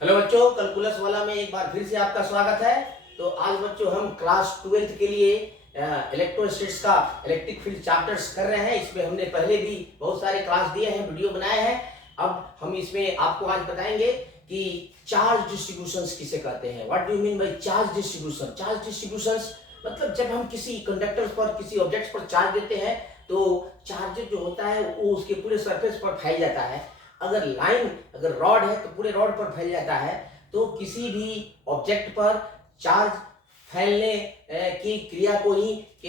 हेलो बच्चों, कैलकुलस वाला में एक बार फिर से आपका स्वागत है। तो आज बच्चों हम क्लास 12th के लिए इलेक्ट्रोस्टैटिक्स का इलेक्ट्रिक फील्ड चैप्टर्स कर रहे हैं। इसमें हमने पहले भी बहुत सारे क्लास दिए हैं, वीडियो बनाए हैं। अब हम इसमें आपको आज बताएंगे कि चार्ज डिस्ट्रीब्यूशंस किसे कहते हैं। What do you mean by charge distribution? Charge distributions मतलब जब हम किसी कंडक्टर्स पर, किसी ऑब्जेक्ट्स पर चार्ज देते हैं तो चार्ज जो होता है वो उसके पूरे सरफेस पर फैल जाता है। अगर रॉड है तो पूरे रॉड पर फैल जाता है। तो किसी भी ऑब्जेक्ट पर चार्ज फैलने की क्रिया को ही, के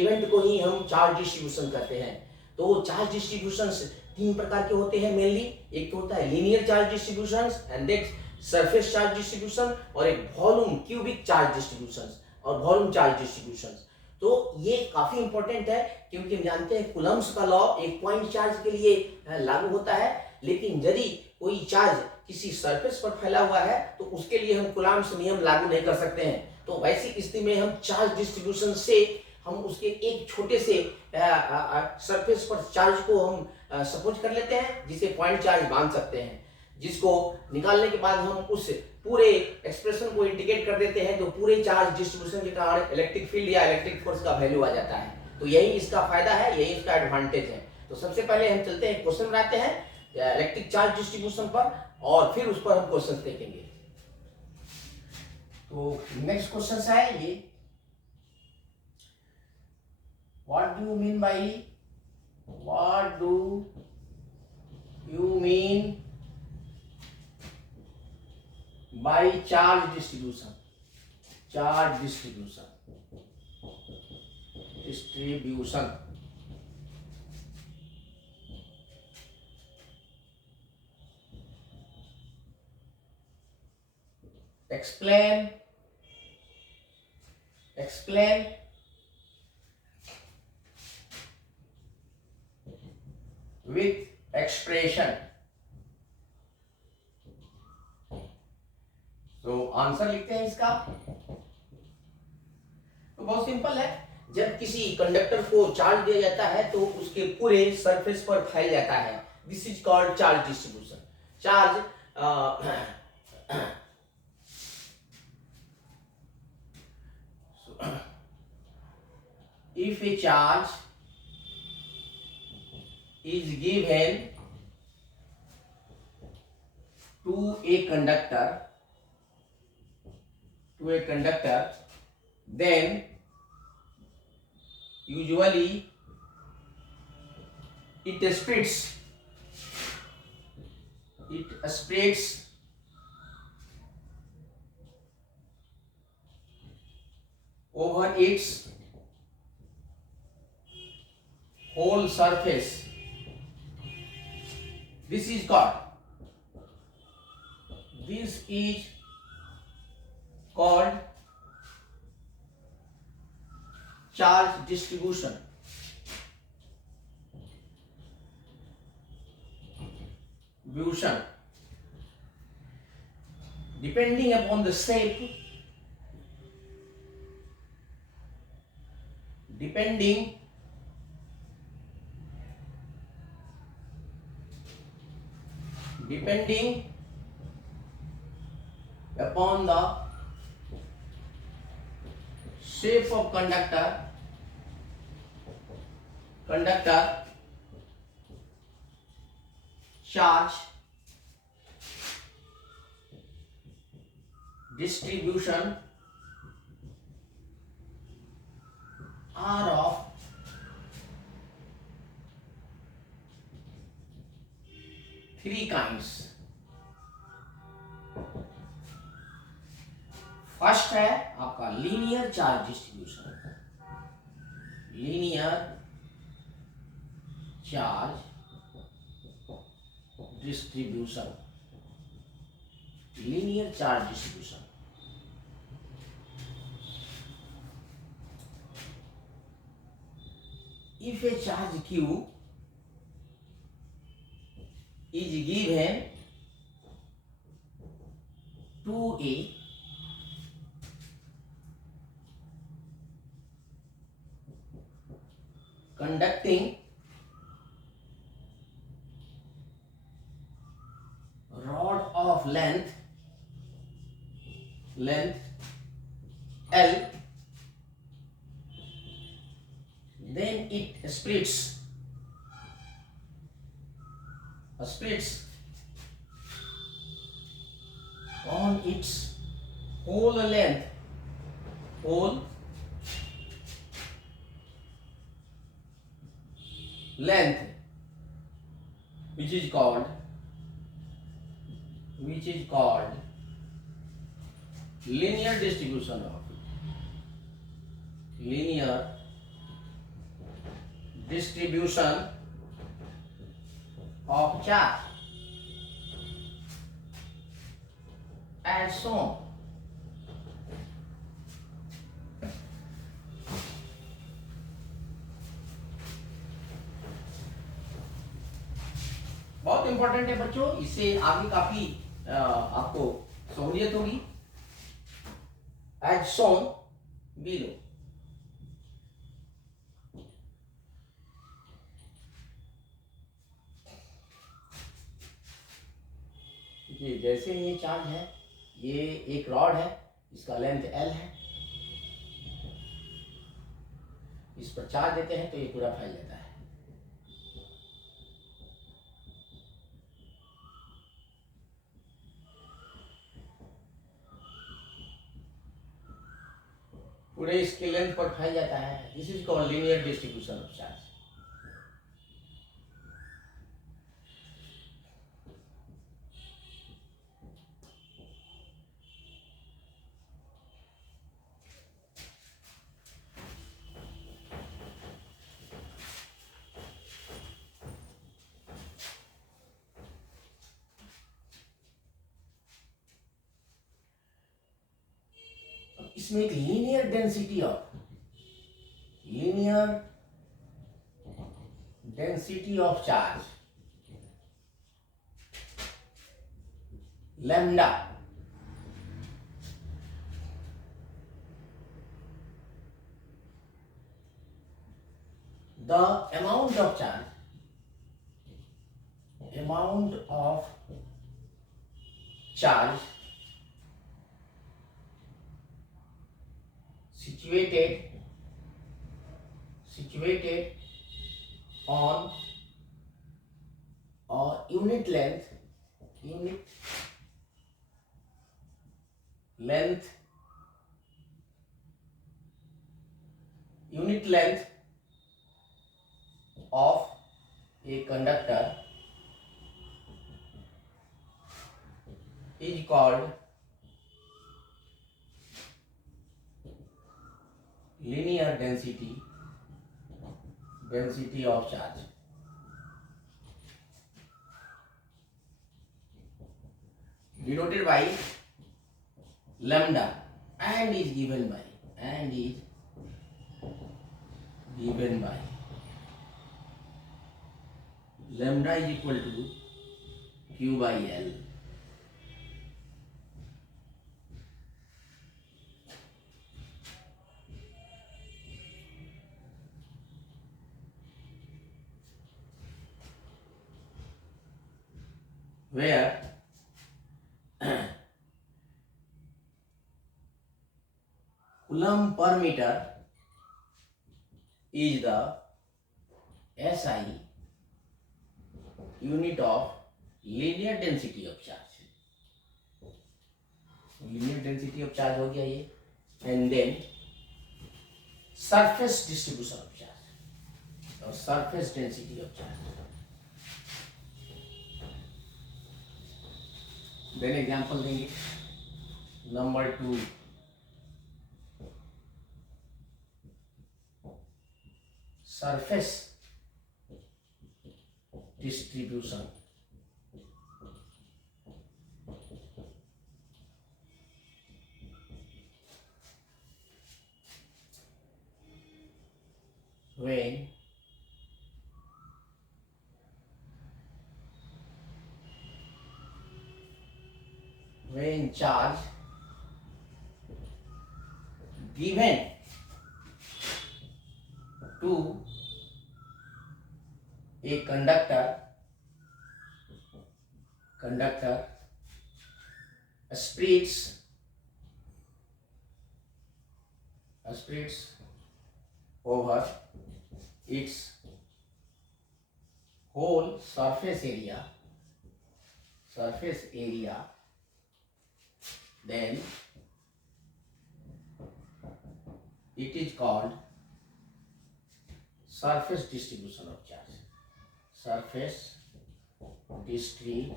इवेंट को ही हम चार्ज डिस्ट्रीब्यूशन कहते हैं। तो चार्ज डिस्ट्रीब्यूशन तीन प्रकार के होते हैं मेनली। एक तो होता है linear charge distribution and that surface charge distribution, और एक वॉल्यूम क्यूबिक चार्ज डिस्ट्रीब्यूशन और वॉल्यूम चार्ज डिस्ट्रीब्यूशन। तो ये काफी इंपॉर्टेंट है क्योंकि हम जानते हैं कुलम्ब्स का लॉ एक पॉइंट चार्ज के लिए लागू होता है, लेकिन यदि कोई चार्ज किसी सरफेस पर फैला हुआ है तो उसके लिए हम कुलम्ब्स नियम लागू नहीं कर सकते हैं। तो वैसी स्थिति में हम चार्ज डिस्ट्रीब्यूशन से हम उसके एक छोटे से सरफेस पर चार्ज को हम सपोज कर लेते हैं, जिसे पॉइंट चार्ज मान सकते हैं, जिसको निकालने के बाद हम उस पूरे एक्सप्रेशन को इंडिकेट कर देते हैं। तो पूरे चार्ज डिस्ट्रीब्यूशन के कारण इलेक्ट्रिक फील्ड या इलेक्ट्रिक फोर्स का वैल्यू आ जाता है। तो यही इसका फायदा है, यही इसका एडवांटेज है। तो सबसे पहले हम चलते हैं, क्वेश्चन बनाते हैं इलेक्ट्रिक चार्ज डिस्ट्रीब्यूशन पर, और फिर उस पर हम क्वेश्चन देखेंगे। तो नेक्स्ट क्वेश्चन है ये, what do you mean by charge distribution? Distribution explain with expression। तो आंसर लिखते हैं इसका। तो बहुत सिंपल है, जब किसी कंडक्टर को चार्ज दिया जाता है तो उसके पूरे सरफेस पर फैल जाता है। This is called charge distribution. Charge if a charge is given to a conductor, then usually it spreads over its whole surface. This is called charge distribution. Depending upon the shape, depending upon the shape of conductor, charge distribution are of three kinds. First है आपका linear charge distribution. Linear charge distribution if a charge q is given to a conducting rod of length length L, then it splits on its whole length, which is called linear distribution of charge as shown. बहुत important है बच्चों, इससे आगे काफी आपको सहूलियत होगी। As shown below. ये जैसे ये चार्ज है, ये एक रॉड है, इसका लेंथ L है, इस पर चार्ज देते हैं तो ये पूरा फैल जाता है। पूरे इसके लेंथ पर फैल जाता है। This is called linear distribution of charge. इसमें एक linear density of charge lambda the amount of charge situated on a unit length of a conductor is called linear density of charge. Denoted by lambda and is given by lambda is equal to Q by L. Where coulomb per meter is the SI unit of linear density of charge. Linear density of charge हो गया ये, and then surface distribution of charge or surface density of charge. Then example देंगे number 2. Surface distribution. When charge given to a conductor spreads spreads over its whole surface area, then it is called surface distribution of charge. Surface distribution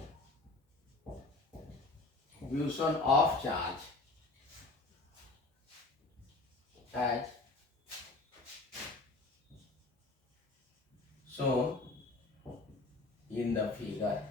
of charge as shown in the figure.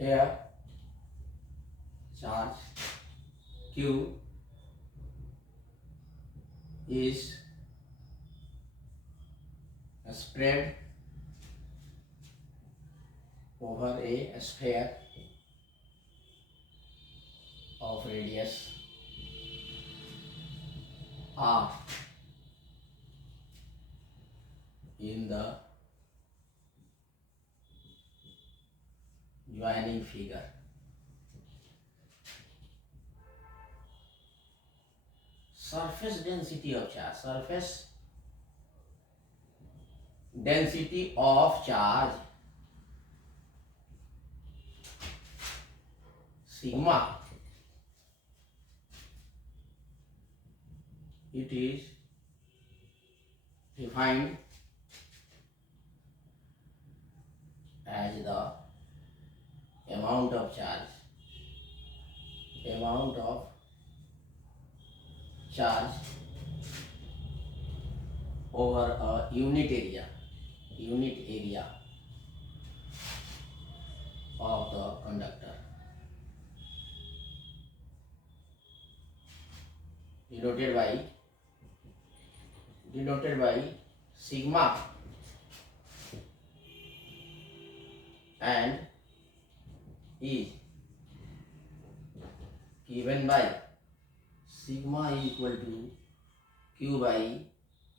Here charge Q is spread over a sphere of radius r in the joining figure. Surface density of charge. Surface density of charge sigma. It is defined as the amount of charge over a unit area of the conductor, denoted by sigma, and is given by sigma equal to Q by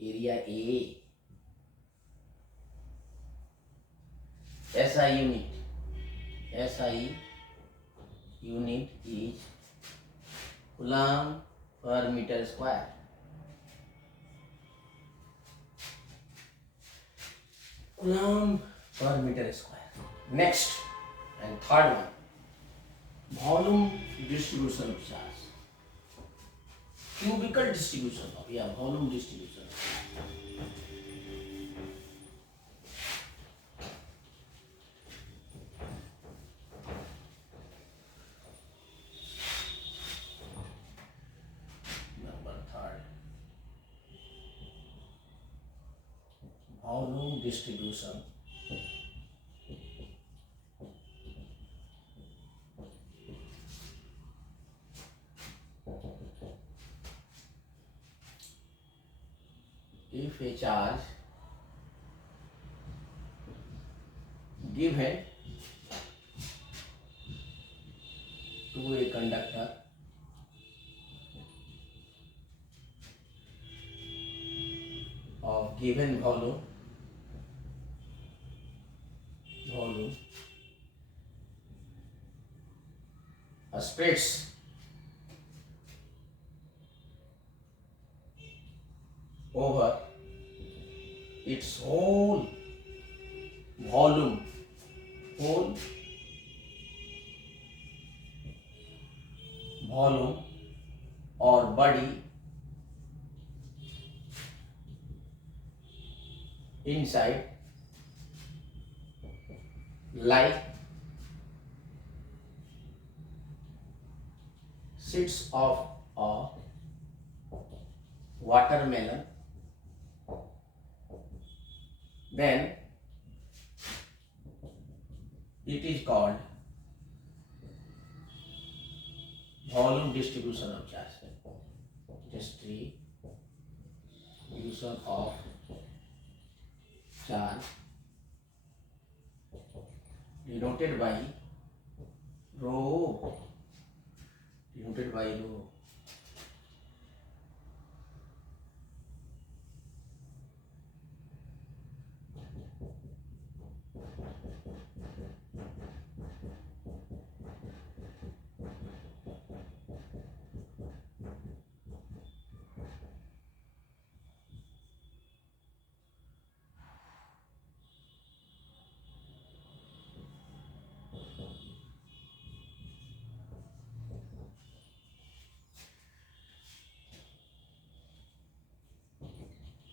area A. SI unit is Coulomb per meter square. Coulomb per meter square. Next and third one, volume distribution of charge. Cubical distribution of volume distribution. Number third, volume distribution if a charge given to a conductor of given volume spreads over its whole volume, or body inside, like seeds of a watermelon, then it is called volume distribution of charge. Distribution of charge denoted by rho. Denoted by rho.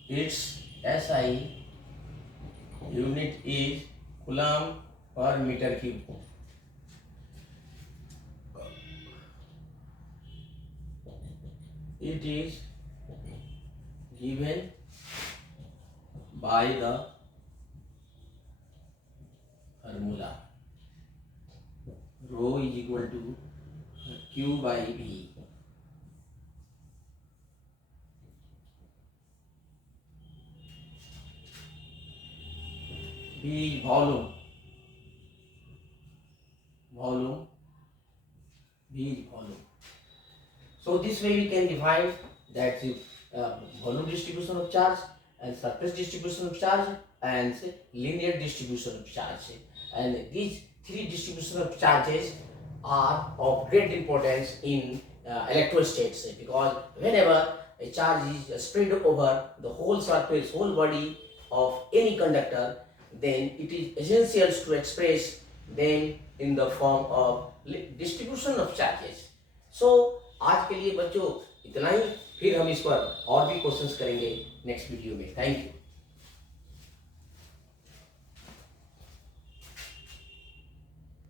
Its SI unit is coulomb per meter cube. It is given by the formula rho is equal to Q by V. V is volume. V is volume. So this way we can define that volume distribution of charge and surface distribution of charge and linear distribution of charge. And these three distribution of charges are of great importance in electrostatics, because whenever a charge is spread over the whole surface, whole body of any conductor, then it is essential to express them in the form of distribution of charges. So आज के लिए बच्चों इतना ही, फिर हम इस पर और भी क्वेश्चंस करेंगे नेक्स्ट वीडियो में. Thank you.